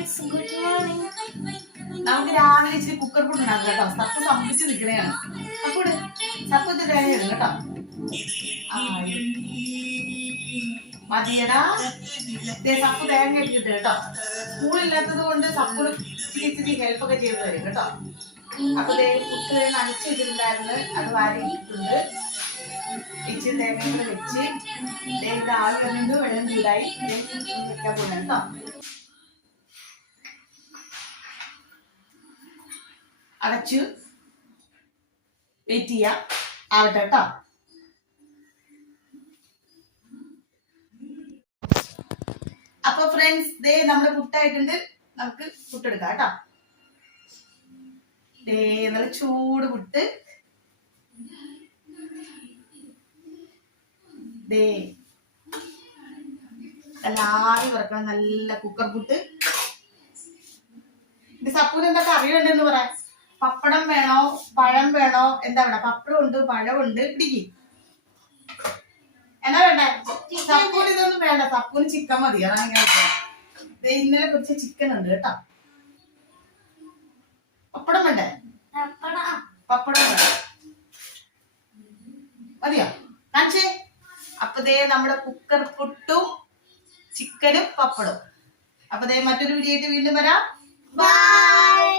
friends, good morning. നമുക്ക് രാവിലെ ഇച്ചിരി കുക്കർ പുട്ട് ഉണ്ടാക്കാം കേട്ടോ. സപ്പ് സമ്പിച്ച് നിൽക്കണേയാണ്. അപ്പോട് സപ്പത്ത് തേങ്ങ ഇടും കേട്ടോ. മതിയടാ. സപ്പ് തേങ്ങ ഇട്ടിട്ട് കേട്ടോ. സ്കൂളില്ലാത്തത് കൊണ്ട് സപ്പിന് ഇച്ചിരി ഹെൽപ്പ് ഒക്കെ ചെയ്ത് തരും കേട്ടോ. അപ്പൊ കുക്ക് നനച്ച് വെച്ചിട്ടുണ്ടായിരുന്നു, അത് വാരി ഇട്ടിട്ടുണ്ട്. ഇച്ചിരി തേങ്ങ വെച്ച് ഇത് ആൾ വന്നിട്ട് വെള്ളം ചൂടായി വെക്കാൻ പോകുന്നത് കേട്ടോ. അടച്ചു വെയിറ്റ് ചെയ്യാം, ആവട്ടെ കേട്ടോ. അപ്പൊ ഫ്രണ്ട്സ് ദേ നമ്മുടെ പുട്ടായിട്ടുണ്ട്. നമുക്ക് പുട്ടെടുക്കാം കേട്ടോ. നല്ല ചൂട് പുട്ട്. എല്ലാവരും വറക്കണം, നല്ല കുക്കർ പുട്ട്. ഇത് സപ്പൂന് എന്താ കറി വേണ്ടെന്ന് പറയാം. പപ്പടം വേണോ, പഴം വേണോ, എന്താ വേണം? പപ്പടം ഉണ്ട്, പഴമുണ്ട്. പിടിക്ക്, എന്നാ വേണ്ടേ? സപ്പൂന് ഇതൊന്നും വേണ്ട, സപ്പൂന് ചിക്കൻ മതി. അതാണ് ഇങ്ങനെ ഇന്നലെ കുറച്ച് ചിക്കൻ ഉണ്ട് കേട്ടോ. പപ്പടം വേണ്ടേ? പപ്പടം വേണ്ട, മതിയോ? കാണിച്ചേ. അപ്പൊ നമ്മുടെ കുക്കർ പുട്ടും ചിക്കനും പപ്പടവും. അപ്പൊ മറ്റൊരു വീഡിയോ ആയിട്ട് വീണ്ടും വരാം. ബൈ.